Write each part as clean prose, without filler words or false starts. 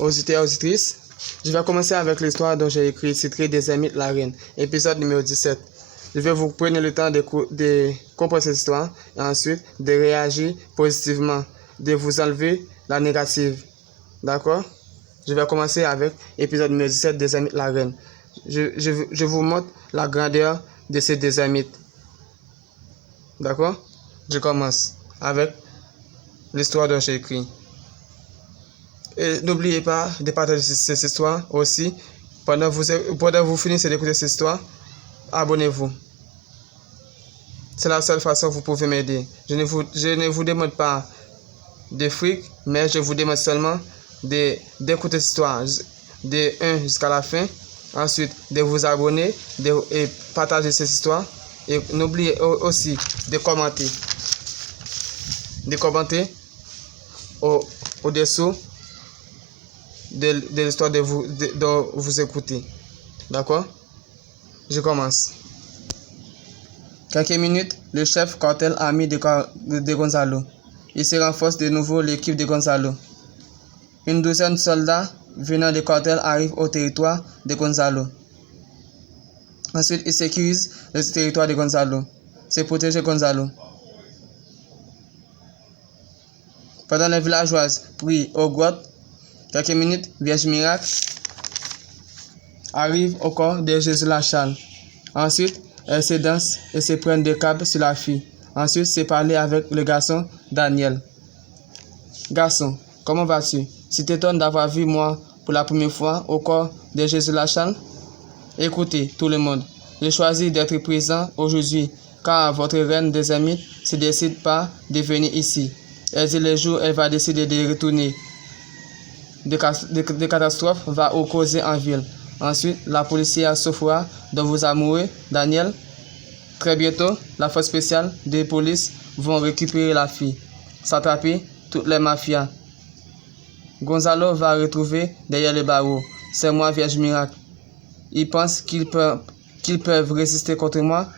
auditeurs et auditrices. Je vais commencer avec l'histoire dont j'ai écrit, titrée Des Ermites la Reine, épisode numéro 17. Je vais vous prendre le temps de comprendre cette histoire et ensuite de réagir positivement, de vous enlever la négative. D'accord? Je vais commencer avec l'épisode numéro 17 des Ermites la Reine. Je vous montre la grandeur de ces deux ermites. D'accord? Je commence avec l'histoire dont j'ai écrit. Et n'oubliez pas de partager cette histoire aussi. Pendant que vous finissez d'écouter cette histoire, abonnez-vous. C'est la seule façon que vous pouvez m'aider. Je ne vous demande pas de fric, mais je vous demande seulement d'écouter cette histoire de 1 jusqu'à la fin. Ensuite, de vous abonner et partager cette histoire. Et n'oubliez aussi de commenter. De commenter au-dessous de l'histoire dont vous écoutez. D'accord? Je commence. Quelques minutes, le chef cartel ami de Gonzalo. Il se renforce de nouveau l'équipe de Gonzalo. Une douzaine de soldats venant du cartel arrivent au territoire de Gonzalo. Ensuite, ils sécurisent le territoire de Gonzalo. C'est protéger Gonzalo. Pendant les villageoises prient aux grottes, quelques minutes, Vierge Miracle arrive au corps de Jésus la Charle. Ensuite, elle se danse et se prennent des câbles sur la fille. Ensuite, c'est parler avec le garçon Daniel. Garçon, comment vas-tu? Si t'étonnes d'avoir vu moi pour la première fois au corps de Jésus la Charle? Écoutez, tout le monde, j'ai choisi d'être présent aujourd'hui, car votre reine des ermites se décide pas de venir ici. Elle dit le jour où elle va décider de retourner. Des catastrophes vont causer en ville. Ensuite, la policière Sophia, dont vous amoureux, Daniel. Très bientôt, la force spéciale des polices vont récupérer la fille, s'attraper toutes les mafias. Gonzalo va retrouver derrière le barreau. C'est moi, Vierge Miracle. Ils pensent qu'ils peuvent résister contre moi.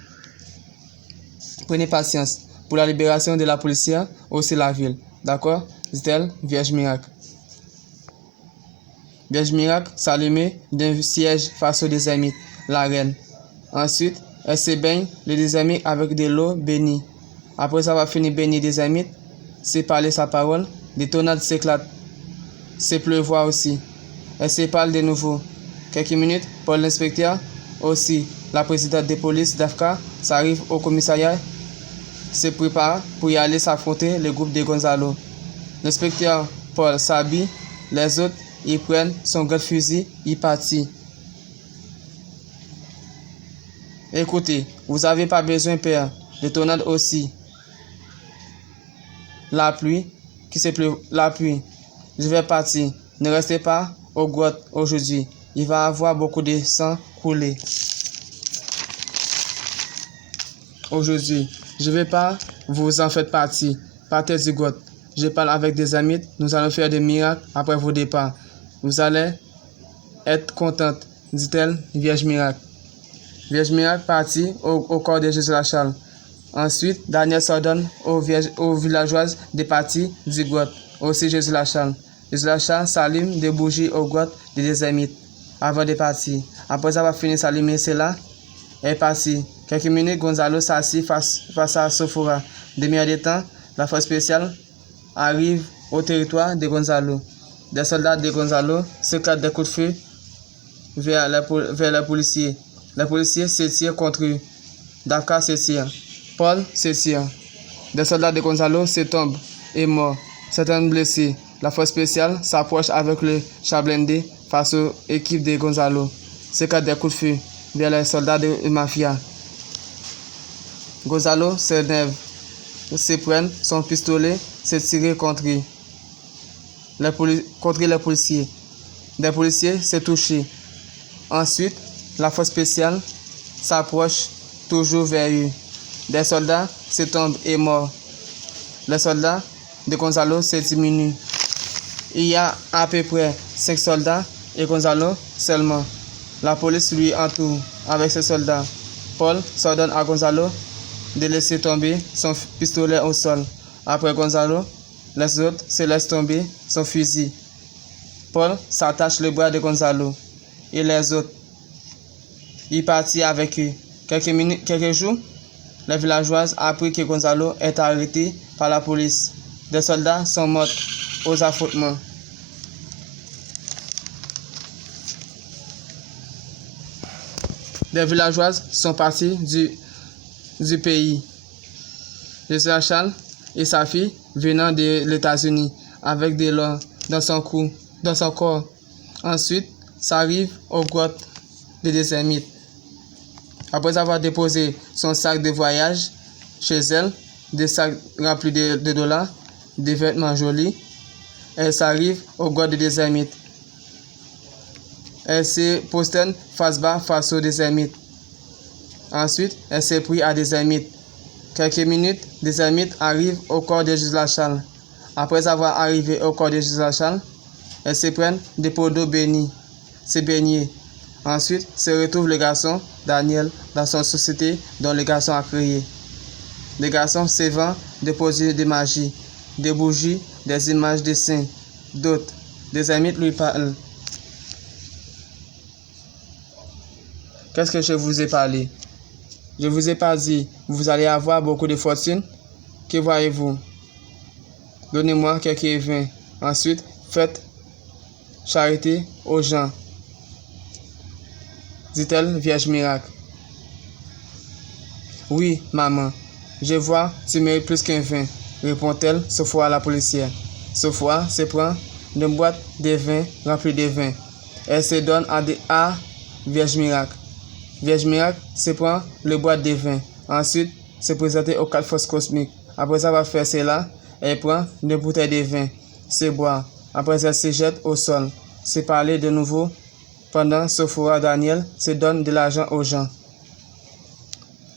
Prenez patience. Pour la libération de la policière, aussi la ville. D'accord? Dit-elle, Vierge Miracle. Vierge Miracle s'allumait d'un siège face aux deux ermites, la reine. Ensuite, elle se baigne les deux ermites avec de l'eau bénie. Après avoir fini de baigner des ermites, c'est parler sa parole, des tornades s'éclatent. C'est pleuvoir aussi. Elle se parle de nouveau. Quelques minutes, Paul l'inspecteur, aussi la présidente de police d'Afka, s'arrive au commissariat, se prépare pour y aller s'affronter le groupe de Gonzalo. L'inspecteur Paul s'habille, les autres, ils prennent son grand fusil, ils partent. Écoutez, vous n'avez pas besoin, père. Les tornades aussi. La pluie, la pluie. Je vais partir. Ne restez pas aux grottes aujourd'hui. Il va y avoir beaucoup de sang coulé. Aujourd'hui, je ne vais pas vous en faire partie. Partez du grotte. Je parle avec des amis. Nous allons faire des miracles après vos départs. Vous allez être contente, dit-elle, Vierge Miracle. Vierge Miracle partit au corps de Jésus la Charle. Ensuite, Daniel s'ordonne aux villageoises de partir du grotte, aussi Jésus la Charle. Jésus la Charle s'allume des bougies aux grottes des ermites avant de partir. Après avoir fini s'allumer cela, elle est partie. Quelques minutes, Gonzalo s'assit face à Sophia. Demi-heure de temps, la force spéciale arrive au territoire de Gonzalo. Des soldats de Gonzalo s'éclatent des coups de feu vers les policiers. Les policiers se tirent contre eux. Dafka se tire. Paul se tire. Des soldats de Gonzalo se tombent et meurent. Certains blessés. La force spéciale s'approche avec le char blindé face aux équipes de Gonzalo. S'éclatent des coups de feu vers les soldats de mafia. Gonzalo s'énerve, se prend son pistolet, se tire contre les policiers. Des policiers se touchent. Ensuite, la force spéciale s'approche toujours vers eux. Des soldats se tombent et meurent. Les soldats de Gonzalo se diminuent. Il y a à peu près 5 soldats et Gonzalo seulement. La police lui entoure avec ses soldats. Paul s'ordonne à Gonzalo de laisser tomber son pistolet au sol. Après Gonzalo, les autres se laissent tomber son fusil. Paul s'attache le bras de Gonzalo et les autres. Il partit avec eux. Quelques jours, les villageoises apprirent que Gonzalo est arrêté par la police. Des soldats sont morts aux affrontements. Les villageoises sont parties du pays. Le Sir Charles et sa fille venant des États-Unis avec des l'or dans son corps. Ensuite, ça arrive aux grottes des ermites. Après avoir déposé son sac de voyage chez elle, des sacs remplis de dollars, des vêtements jolis, elle s'arrive aux grottes des ermites. Elle se prosterne face bas face aux ermites. Ensuite, elle s'est pris à des ermites. Quelques minutes, des ermites arrivent au corps de Gisela Charles. Après avoir arrivé au corps de Gisela Charles, elles se prennent des pots d'eau bénis, se baigner. Ensuite, se retrouve le garçon, Daniel, dans son société dont le garçon a créé. Le garçon se vend des produits de magie, des bougies, des images de saints, d'autres. Des ermites lui parlent. Qu'est-ce que je vous ai parlé? Je vous ai pas dit, vous allez avoir beaucoup de fortune. Que voyez-vous? Donnez-moi quelques vins. Ensuite, faites charité aux gens. Dit-elle, Vierge miracle. Oui, maman, je vois, tu mérites plus qu'un vin, répond-elle, sauf fois à la policière. Sauf fois se prend une boîte de vin remplie de vin. Elle se donne à Vierge miracle. Vierge miracle se prend le boîte de vin. Ensuite, se présente aux 4 forces cosmiques. Après avoir fait cela, elle prend une bouteille de vin, se boit. Après, elle se jette au sol, se parler de nouveau. Pendant Sophora, Daniel se donne de l'argent aux gens.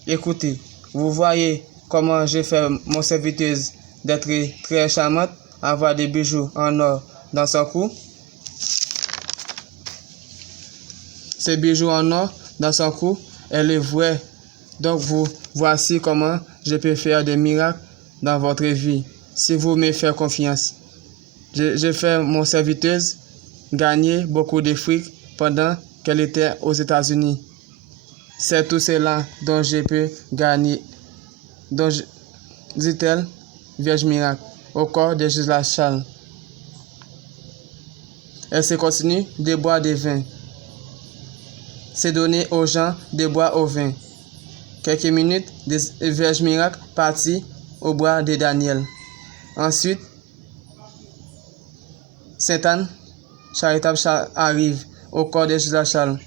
Écoutez, vous voyez comment j'ai fait mon serviteuse d'être très charmante, avoir des bijoux en or dans son cou. Ces bijoux en or dans son cou est le vrai. Donc voici comment je peux faire des miracles dans votre vie, si vous me faites confiance. Je fais mon serviteuse gagner beaucoup de fric pendant qu'elle était aux États-Unis. C'est tout cela dont je peux gagner, dit-elle, Vierge miracle, au corps de Gisela Charles. Elle se continue de boire du vin. C'est donner aux gens de boire au vin. Quelques minutes, des Vierge miracle partit au bras de Daniel. Ensuite, Sainte Anne charitable arrive au corps de Gisela Charles.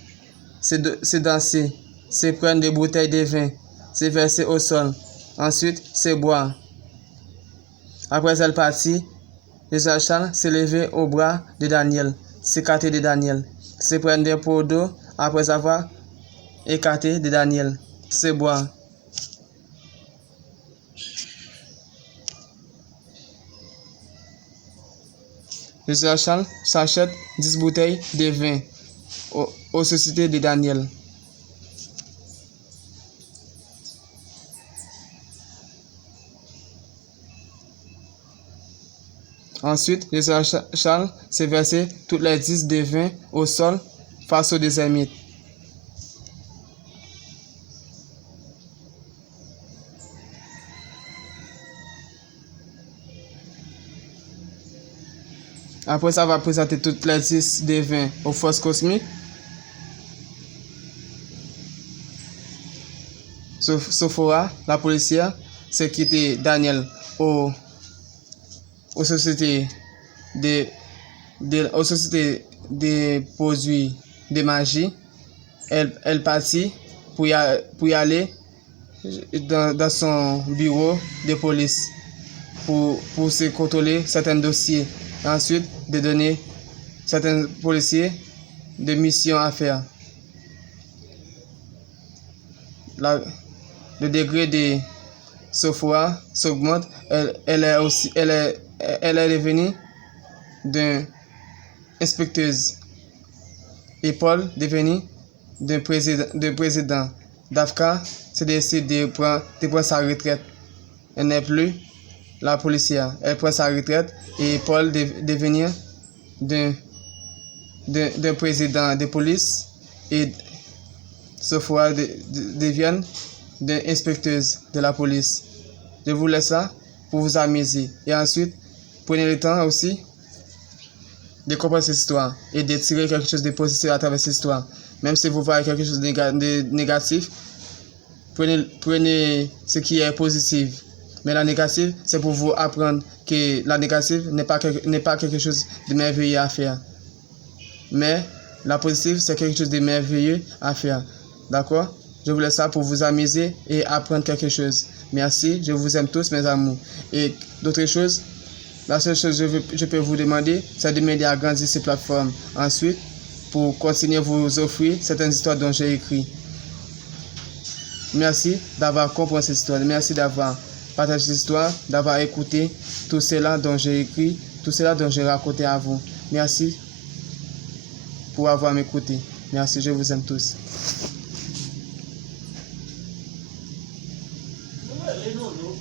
C'est danser, se prendre des bouteilles de vin, se verser au sol. Ensuite, se boire. Après elle partit, Gisela Charles s'est levé au bras de Daniel, s'écarter de Daniel, se prendre des pots d'eau après avoir écarté de Daniel, se boire. Gisela Charles s'achète 10 bouteilles de vin aux sociétés de Daniel. Ensuite, Gisela Charles s'est versé toutes les 10 de vin au sol face aux ermites. Après ça, va présenter toutes les 10 de vin aux forces cosmiques. Sophora, la policière, s'est quitté Daniel aux sociétés aux sociétés de produits de magie. Elle partit pour y aller dans son bureau de police pour se contrôler certains dossiers. Ensuite, de donner certains policiers des missions à faire. Le degré de Sophora s'augmente. Elle est devenue d'une inspecteuse. Et Paul devenu de président. Dafka se décide de prendre sa retraite. Elle n'est plus la policière. Elle prend sa retraite et Paul devenir d'un d'un président de police et ce fois devienne d'une inspecteuse de la police. Je vous laisse là pour vous amuser. Et ensuite, prenez le temps aussi de comprendre cette histoire et de tirer quelque chose de positif à travers cette histoire. Même si vous voyez quelque chose de négatif, prenez ce qui est positif. Mais la négative, c'est pour vous apprendre que la négative n'est pas quelque chose de merveilleux à faire. Mais la positive, c'est quelque chose de merveilleux à faire. D'accord? Je vous laisse ça pour vous amuser et apprendre quelque chose. Merci, je vous aime tous, mes amours. Et d'autres choses, la seule chose que je peux vous demander, c'est de m'aider à grandir ces plateformes. Ensuite, pour continuer à vous offrir certaines histoires dont j'ai écrit. Merci d'avoir compris cette histoire. Merci d'avoir partagé cette histoire, d'avoir écouté tout cela dont j'ai écrit, tout cela dont j'ai raconté à vous. Merci pour avoir m'écouté. Merci, je vous aime tous. No.